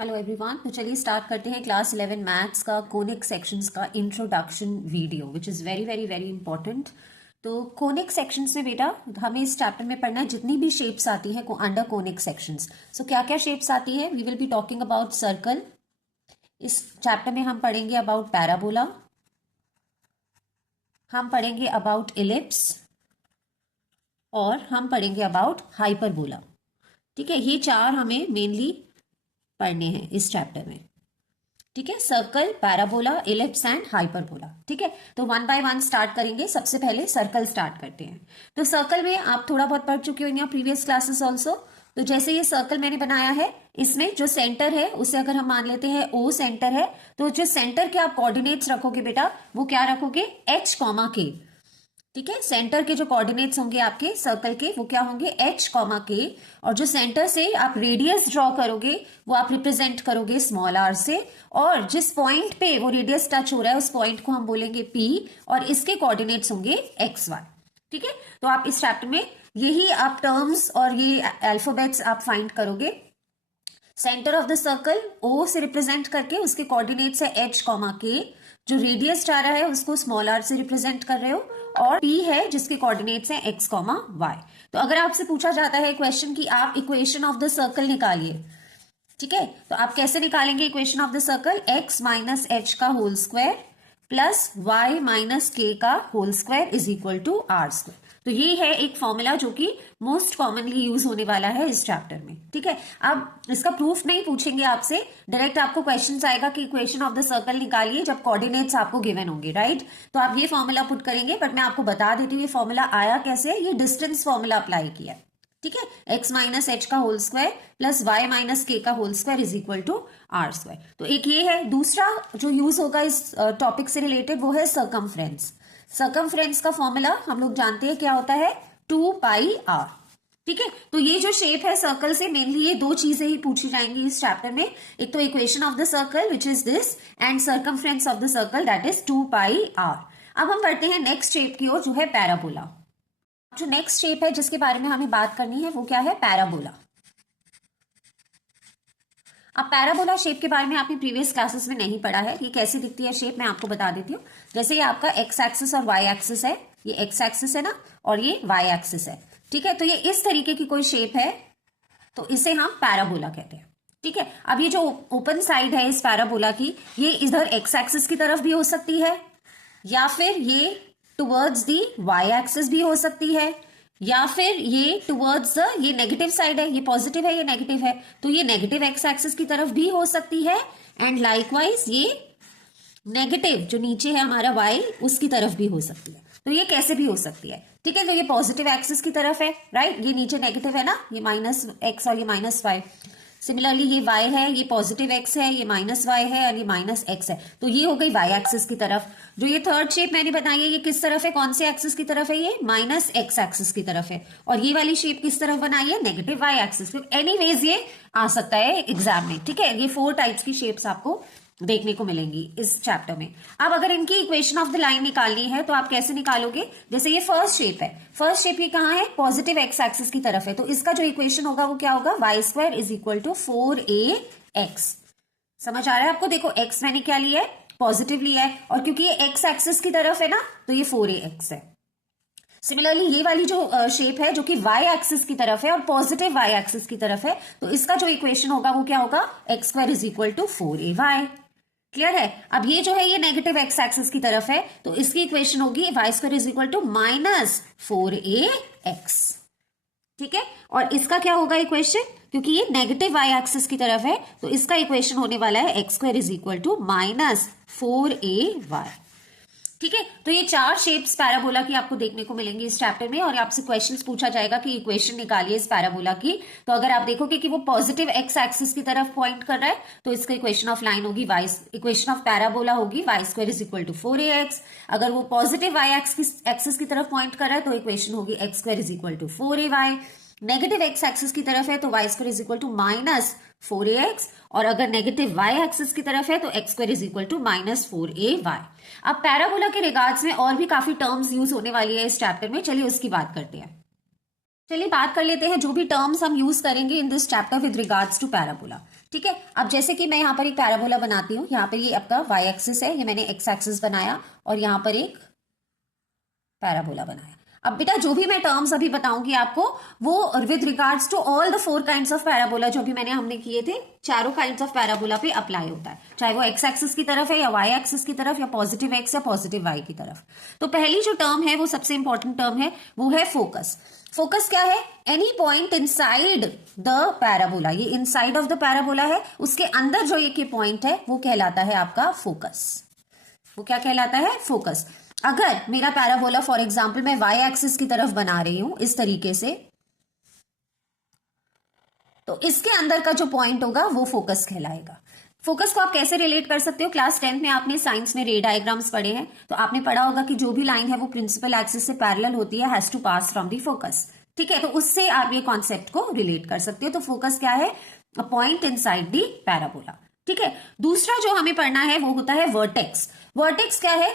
Hello everyone. तो चलिए start करते हैं क्लास 11 मैथ्स का कोनिक सेक्शंस का introduction video which is very very very important. तो कोनिक सेक्शंस में बेटा हमें इस चैप्टर में पढ़ना है जितनी भी शेप्स आती हैं अंडर कोनिक सेक्शंस। सो क्या क्या शेप्स आती है, we will be talking about circle. इस चैप्टर में हम पढ़ेंगे अबाउट पैराबोला, हम पढ़ेंगे अबाउट इलिप्स और हम पढ़ेंगे अबाउट हाइपरबोला। ठीक है, ये चार हमें मेनली पढ़ने हैं इस चैप्टर में। ठीक है, circle, parabola, ellipse and hyperbola. ठीक है, तो वन बाय वन स्टार्ट करेंगे। सबसे पहले सर्कल स्टार्ट करते हैं। तो सर्कल में आप थोड़ा बहुत पढ़ चुके हो in your previous classes also. तो जैसे ये सर्कल मैंने बनाया है, इसमें जो सेंटर है उसे अगर हम मान लेते हैं ओ सेंटर है, तो जो सेंटर के आप कोऑर्डिनेट्स रखोगे बेटा वो क्या रखोगे, एच कॉमा के। ठीक है, सेंटर के जो कोऑर्डिनेट्स होंगे आपके सर्कल के वो क्या होंगे, एच कॉमा के। और जो सेंटर से आप रेडियस ड्रॉ करोगे वो आप रिप्रेजेंट करोगे स्मॉल आर से। और जिस पॉइंट पे वो रेडियस टच हो रहा है उस पॉइंट को हम बोलेंगे पी और इसके कोऑर्डिनेट्स होंगे एक्स वाई। ठीक है, तो आप इस चैप्टर में यही आप टर्म्स और ये अल्फाबेट्स आप फाइंड करोगे। Centre of the circle O से रिप्रेजेंट करके उसके कोऑर्डिनेट्स है एच कॉमा के। जो रेडियस जा रहा है उसको स्मॉल आर से रिप्रेजेंट कर रहे हो और पी है जिसके कोऑर्डिनेट्स हैं एक्स कॉमा वाई। तो अगर आपसे पूछा जाता है क्वेश्चन कि आप इक्वेशन ऑफ द सर्कल निकालिए, ठीक है, तो आप कैसे निकालेंगे equation of the circle, x minus H का whole square plus Y minus के का whole square is equal to are square. तो ये है एक फॉर्मूला जो कि मोस्ट कॉमनली यूज होने वाला है इस चैप्टर में। ठीक है, अब इसका प्रूफ नहीं पूछेंगे आपसे, डायरेक्ट आपको क्वेश्चन आएगा कि इक्वेशन ऑफ द सर्कल निकालिए जब कोऑर्डिनेट्स आपको गिवन होंगे, राइट। तो आप ये फॉर्मूला पुट करेंगे, बट मैं आपको बता देती हूँ ये फॉर्मूला आया कैसे है। ये डिस्टेंस फॉर्मूला अप्लाई किया है। ठीक है, एक्स माइनस एच का whole square plus Y minus के का whole square is equal to are square. तो एक ये है। दूसरा जो यूज होगा इस टॉपिक से रिलेटेड वो है सर्कमफ्रेंस। सर्कमफ्रेंस का फॉर्मूला हम लोग जानते हैं क्या होता है, 2 पाई आर। ठीक है, तो ये जो शेप है सर्कल से मेनली ये दो चीजें ही पूछी जाएंगी इस चैप्टर में। एक तो equation of the circle which is this and circumference of the circle that is 2 pi R. अब हम बढ़ते हैं नेक्स्ट शेप की ओर जो है पैराबोला। जो नेक्स्ट शेप है जिसके बारे में हमें बात करनी है वो क्या है, पैराबोला। अब पैराबोला शेप के बारे में आपने प्रीवियस क्लासेस में नहीं पढ़ा है। ये कैसे दिखती है शेप मैं आपको बता देती हूँ। जैसे ये आपका एक्स एक्सिस और वाई एक्सिस है, ये एक्स एक्सिस है ना और ये वाई एक्सिस है। ठीक है, तो ये इस तरीके की कोई शेप है तो इसे हम पैराबोला कहते हैं। ठीक है, अब ये जो ओपन साइड है इस पैराबोला की, ये इधर एक्स एक्सिस की तरफ भी हो सकती है या फिर ये टुवर्ड्स दी वाई एक्सिस भी हो सकती है या फिर ये टुवर्ड्स ये नेगेटिव साइड है, ये पॉजिटिव है ये नेगेटिव है तो ये नेगेटिव एक्स एक्सिस की तरफ भी हो सकती है एंड लाइकवाइज ये नेगेटिव जो नीचे है हमारा वाई उसकी तरफ भी हो सकती है। तो ये कैसे भी हो सकती है। ठीक है, तो ये पॉजिटिव एक्सिस की तरफ है, राइट, ये नीचे नेगेटिव है ना, ये माइनस एक्स और ये माइनस वाई। सिमिलरली ये y है, ये पॉजिटिव x है, ये माइनस y है और ये माइनस x है। तो ये हो गई y एक्सिस की तरफ। जो ये थर्ड शेप मैंने बताई है ये किस तरफ है, कौन से एक्सिस की तरफ है, ये माइनस x एक्सिस की तरफ है। और ये वाली शेप किस तरफ बनाई है, नेगेटिव y एक्सिस। एनीवेज ये आ सकता है एग्जाम में। ठीक है, ये 4 टाइप्स की शेप्स आपको देखने को मिलेंगी इस चैप्टर में। अब अगर इनकी इक्वेशन ऑफ द लाइन निकालनी है तो आप कैसे निकालोगे, जैसे ये फर्स्ट शेप है, फर्स्ट शेप ये कहाँ है, पॉजिटिव एक्स एक्सिस की तरफ है, तो इसका जो इक्वेशन होगा वो क्या होगा, Y square is equal to 4ax। समझ आ रहा है आपको। देखो एक्स मैंने क्या लिया है, पॉजिटिव लिया है और क्योंकि ये एक्स एक्सिस की तरफ है ना तो ये 4ax है। सिमिलरली ये वाली जो शेप है जो कि y एक्सिस की तरफ है और पॉजिटिव y एक्सिस की तरफ है, तो इसका जो इक्वेशन होगा वो क्या होगा, X square is equal to 4ay। Clear है। अब ये जो है ये नेगेटिव एक्स एक्सिस की तरफ है तो इसकी इक्वेशन होगी Y square is equal to minus 4ax। ठीक है, और इसका क्या होगा इक्वेशन, क्योंकि ये नेगेटिव वाई एक्सिस की तरफ है तो इसका इक्वेशन होने वाला है X square is equal to minus 4ay। ठीक है, तो ये 4 शेप्स पैराबोला की आपको देखने को मिलेंगी इस चैप्टर में और आपसे क्वेश्चंस पूछा जाएगा कि इक्वेशन निकालिए इस पैराबोला की। तो अगर आप देखोगे कि वो पॉजिटिव एक्स एक्सिस की तरफ पॉइंट कर रहा है तो इसका इक्वेशन ऑफ लाइन होगी इक्वेशन ऑफ पैराबोला होगी Y square is equal to 4ax। अगर वो पॉजिटिव वाई एक्सिस की तरफ पॉइंट कर रहा है तो इक्वेशन होगी X square is equal to 4ay। Negative X axis की तरफ है तो Y square is equal to minus 4ax और अगर नेगेटिव y एक्सिस की तरफ है तो X square is equal to minus 4ay। अब पैराबोला के रिगार्ड्स में और भी काफी टर्म्स यूज होने वाली है इस चैप्टर में, चलिए उसकी बात करते हैं। चलिए बात कर लेते हैं जो भी टर्म्स हम यूज करेंगे in this chapter with regards to parabola. ठीक है, अब जैसे कि मैं यहाँ पर एक पैराबोला बनाती हूँ, यहाँ पर ये आपका वाई एक्सिस है, ये मैंने एक्स एक्सिस बनाया और यहाँ पर एक पैराबोला बनाया। अब बेटा जो भी मैं टर्म्स अभी बताऊंगी आपको वो with regards to all the 4 kinds of parabola जो भी हमने किए थे, चारों काइंड्स ऑफ पैराबोला पे अप्लाई होता है, चाहे वो एक्स एक्सिस की तरफ है या वाई एक्सिस की तरफ या पॉजिटिव एक्स या पॉजिटिव वाई की तरफ। तो पहली जो टर्म है वो सबसे इंपॉर्टेंट टर्म है, वो है फोकस। फोकस क्या है? Any point inside the parabola, ये इनसाइड ऑफ द पैराबोला है, उसके अंदर जो एक पॉइंट है वो कहलाता है आपका फोकस। वो क्या कहलाता है? फोकस। अगर मेरा पैराबोला फॉर एग्जाम्पल मैं वाई एक्सिस की तरफ बना रही हूं इस तरीके से, तो इसके अंदर का जो पॉइंट होगा वो फोकस कहलाएगा। फोकस को आप कैसे रिलेट कर सकते हो? क्लास 10th में आपने साइंस में रे डायग्राम्स पढ़े हैं, तो आपने पढ़ा होगा कि जो भी लाइन है वो प्रिंसिपल एक्सिस से पैरेलल होती है, has to pass from the focus. ठीक है, तो उससे आप ये कॉन्सेप्ट को रिलेट कर सकते हो। तो फोकस क्या है? A point inside the parabola. ठीक है, दूसरा जो हमें पढ़ना है वो होता है वर्टेक्स। वर्टेक्स क्या है?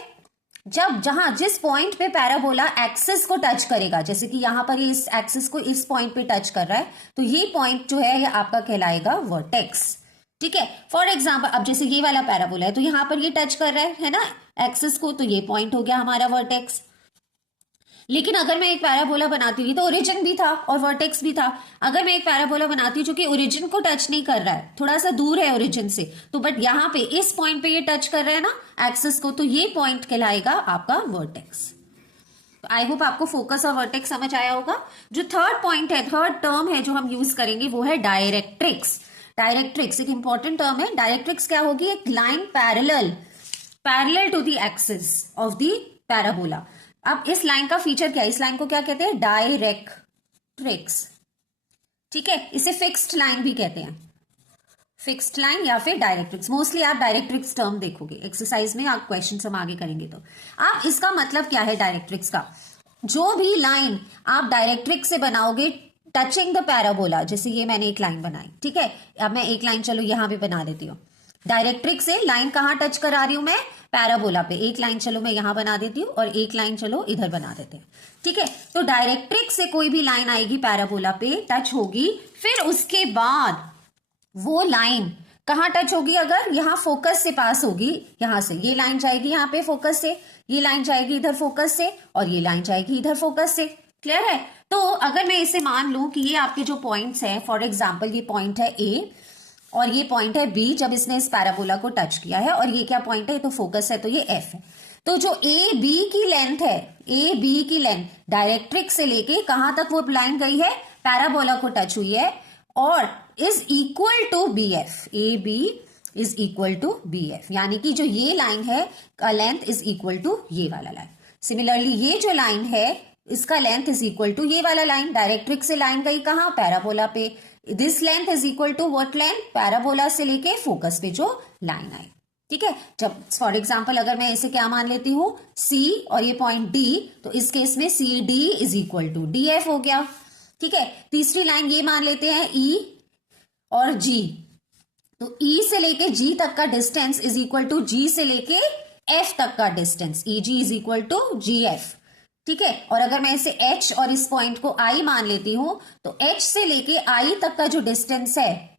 जिस पॉइंट पे पैराबोला एक्सिस को टच करेगा, जैसे कि यहां पर इस एक्सिस को इस पॉइंट पे टच कर रहा है, तो ये पॉइंट जो है ये आपका कहलाएगा वर्टेक्स। ठीक है, फॉर एग्जाम्पल अब जैसे ये वाला पैराबोला है तो यहां पर ये टच कर रहा है ना एक्सिस को, तो ये पॉइंट हो गया हमारा वर्टेक्स। लेकिन अगर मैं एक पैराबोला बनाती हुई तो ओरिजिन भी था और वर्टेक्स भी था। अगर मैं एक पैराबोला बनाती हूँ जो कि ओरिजिन को टच नहीं कर रहा है, थोड़ा सा दूर है ओरिजिन से, तो बट यहाँ पे इस पॉइंट पे ये टच कर रहा है ना एक्सिस को, तो ये पॉइंट कहलाएगा आपका वर्टेक्स। तो आई होप आपको फोकस और वर्टेक्स समझ आया होगा। जो थर्ड पॉइंट है, थर्ड टर्म है जो हम यूज करेंगे वो है डायरेक्ट्रिक्स। डायरेक्ट्रिक्स एक इंपॉर्टेंट टर्म है। डायरेक्ट्रिक्स क्या होगी? एक line parallel to the axis of the parabola. अब इस लाइन का फीचर क्या है? इस लाइन को क्या कहते हैं? डायरेक्ट्रिक्स। ठीक है, इसे फिक्स्ड लाइन भी कहते हैं, फिक्स्ड लाइन या फिर डायरेक्ट्रिक्स। मोस्टली आप डायरेक्ट्रिक्स टर्म देखोगे एक्सरसाइज में, आप क्वेश्चन हम आगे करेंगे तो आप इसका मतलब क्या है डायरेक्ट्रिक्स का? जो भी लाइन आप डायरेक्ट्रिक्स से बनाओगे टचिंग द पैराबोला, जैसे ये मैंने एक लाइन बनाई, ठीक है, अब मैं एक लाइन चलो यहां पे बना देती हूँ। डायरेक्ट्रिक्स से लाइन कहां टच करा रही हूं मैं? पैराबोला पे। एक लाइन चलो मैं यहां बना देती हूँ और एक लाइन चलो इधर बना देते हैं। ठीक है, तो डायरेक्ट्रिक्स से कोई भी लाइन आएगी पैराबोला पे टच होगी, फिर उसके बाद वो लाइन कहां टच होगी? अगर यहां फोकस से पास होगी, यहां से ये लाइन जाएगी यहाँ पे फोकस से, ये लाइन जाएगी इधर फोकस से और ये लाइन जाएगी इधर फोकस से। क्लियर है? तो अगर मैं इसे मान लूं कि ये आपके जो पॉइंट्स हैं, फॉर एग्जाम्पल ये पॉइंट है ए और ये पॉइंट है बी, जब इसने इस पैराबोला को टच किया है, और ये क्या पॉइंट है? तो फोकस है, तो ये एफ है। तो जो ए बी की लेंथ है, ए बी की लेंथ डायरेक्ट्रिक्स से लेके कहां तक वो लाइन गई है? पैराबोला को टच हुई है, और is equal to B F. A B is equal to B F, यानी कि जो ये लाइन है का लेंथ इज इक्वल टू ये वाला लाइन। सिमिलरली ये जो लाइन है इसका लेंथ इज इक्वल टू ये वाला लाइन। डायरेक्ट्रिक्स से लाइन गई कहां? पैराबोला पे। This length is equal to what length? Parabola से लेके फोकस पे जो लाइन आई। ठीक है, जब फॉर एग्जाम्पल अगर मैं इसे क्या मान लेती हूँ? सी और ये पॉइंट डी, तो इस केस में C D is equal to D F हो गया। ठीक है, तीसरी लाइन ये मान लेते हैं ई और जी, तो ई से लेके जी तक का distance is equal to G से लेके एफ तक का distance, E G is equal to G F. ठीक है, और अगर मैं इसे h और इस पॉइंट को I मान लेती हूं, तो h से लेके I तक का जो डिस्टेंस है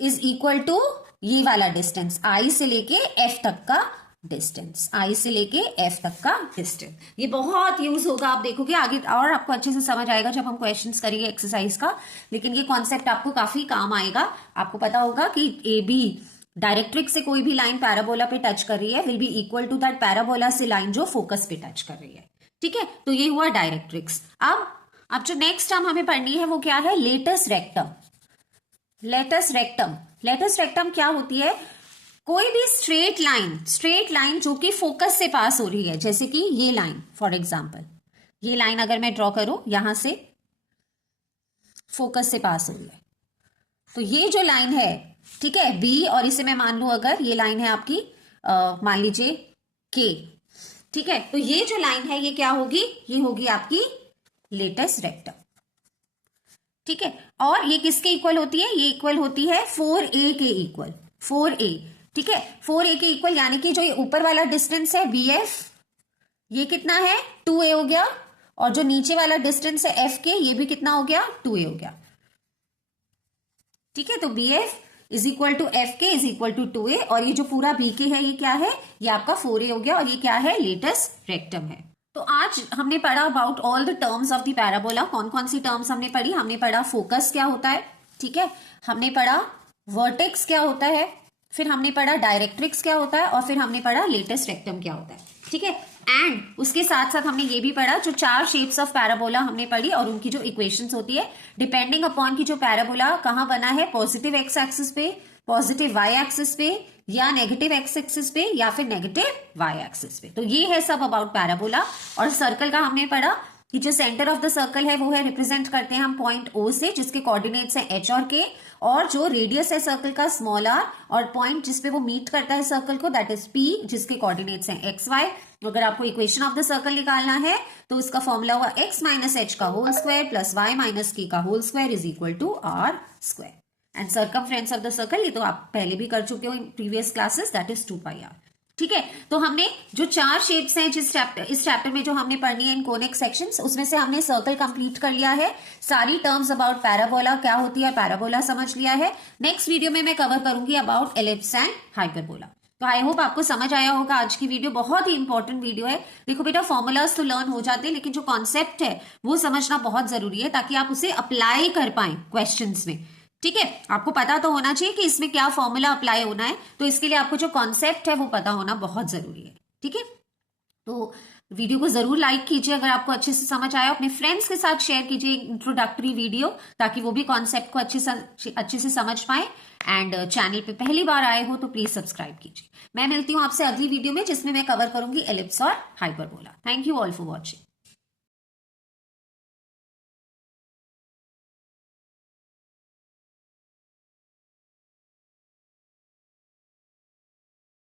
इज इक्वल टू ये वाला डिस्टेंस, I से लेके F तक का डिस्टेंस, I से लेके F तक का डिस्टेंस। ये बहुत यूज होगा, आप देखोगे आगे और आपको अच्छे से समझ आएगा जब हम क्वेश्चंस करेंगे एक्सरसाइज का। लेकिन ये कॉन्सेप्ट आपको काफी काम आएगा। आपको पता होगा कि ए बी डायरेक्ट्रिक्स से कोई भी लाइन पैराबोला पे टच कर रही है will be equal to that parabola से लाइन जो फोकस पे टच कर रही है। ठीक है, तो ये हुआ डायरेक्ट्रिक्स। अब जो नेक्स्ट टर्म हमें पढ़नी है वो क्या है? Latus rectum. Latus rectum, latus rectum क्या होती है? कोई भी स्ट्रेट लाइन जो कि फोकस से पास हो रही है, जैसे कि ये लाइन फॉर एग्जाम्पल, ये लाइन अगर मैं ड्रॉ करूं यहां से फोकस से पास हो रही है, तो ये जो लाइन है, ठीक है, बी, और इसे मैं मान लूं अगर ये लाइन है आपकी मान लीजिए के। ठीक है, तो ये जो लाइन है ये क्या होगी? ये होगी आपकी लेटस रेक्टम। ठीक है, और ये किसके इक्वल होती है? ये इक्वल होती है 4a के इक्वल, 4a। ठीक है, 4a के इक्वल, यानी कि जो ये ऊपर वाला डिस्टेंस है bf, ये कितना है? 2a हो गया, और जो नीचे वाला डिस्टेंस है एफ के, ये भी कितना हो गया, 2a हो गया। ठीक है, तो B F is equal to F K is equal to 2a, और ये जो पूरा बी के है ये क्या है, ये आपका 4a हो गया, और ये क्या है, लेटस रेक्टम है। तो आज हमने पढ़ा about all the terms of the parabola. कौन कौन सी टर्म्स हमने पढ़ी, हमने पढ़ा फोकस क्या होता है, ठीक है, हमने पढ़ा वर्टेक्स क्या होता है, फिर हमने पढ़ा डायरेक्ट्रिक्स क्या होता है, और फिर हमने पढ़ा लेटस रेक्टम क्या होता है। ठीक है, एंड उसके साथ साथ हमने ये भी पढ़ा जो 4 शेप्स ऑफ पैराबोला हमने पढ़ी और उनकी जो इक्वेशंस होती है डिपेंडिंग अपॉन की जो पैराबोला कहाँ बना है, पॉजिटिव एक्स एक्सिस पे, पॉजिटिव वाई एक्सिस पे, या नेगेटिव एक्स एक्सिस पे, या फिर नेगेटिव वाई एक्सिस पे। तो ये है सब अबाउट पैराबोला। और सर्कल का हमने पढ़ा कि जो सेंटर ऑफ द सर्कल है वो है रिप्रेजेंट करते हैं हम पॉइंट O से, जिसके कोऑर्डिनेट्स हैं H और K, और जो रेडियस है सर्कल का स्मॉल r, और पॉइंट जिसपे वो मीट करता है सर्कल को दैट इज P, जिसके कोऑर्डिनेट्स हैं x y। अगर आपको इक्वेशन ऑफ द सर्कल निकालना है तो उसका फॉर्मूला हुआ x माइनस एच का whole square plus y minus k का whole square is equal to r square. And circumference of the circle ये तो आप पहले भी कर चुके हो in previous classes, that is 2πr। ठीक है, तो हमने जो 4 शेप्स हैं इस चैप्टर में जो हमने पढ़नी है इन कोनिक सेक्शंस, उसमें से हमने सर्कल कंप्लीट कर लिया है, सारी टर्म्स अबाउट पैराबोला क्या होती है पैराबोला समझ लिया है। नेक्स्ट वीडियो में मैं कवर करूंगी अबाउट एलिप्स एंड हाइपरबोला। तो आई होप आपको समझ आया होगा। आज की वीडियो बहुत ही इंपॉर्टेंट वीडियो है। देखो बेटा, फॉर्मूलाज तो लर्न हो जाते हैं लेकिन जो कॉन्सेप्ट है वो समझना बहुत जरूरी है ताकि आप उसे अप्लाई कर पाए क्वेश्चंस में। ठीक है, आपको पता तो होना चाहिए कि इसमें क्या फॉर्मूला अप्लाई होना है, तो इसके लिए आपको जो कॉन्सेप्ट है वो पता होना बहुत जरूरी है। ठीक है, तो वीडियो को जरूर लाइक कीजिए अगर आपको अच्छे से समझ आया, अपने फ्रेंड्स के साथ शेयर कीजिए इंट्रोडक्टरी वीडियो ताकि वो भी कॉन्सेप्ट को अच्छे से समझ पाए। एंड चैनल पे पहली बार आए हो तो प्लीज सब्सक्राइब कीजिए। मैं मिलती हूँ आपसे अगली वीडियो में जिसमें मैं कवर करूंगी एलिप्स और hyperbola. Thank you all for watching.